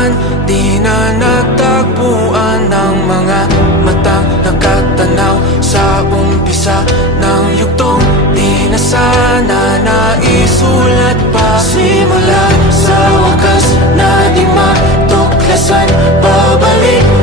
saan di na natagpuan ng mga matang nakatanaw sa umpisa ng yugtong di na sana naisulat pa. Simula sa wakas na di matuklasan, pabalik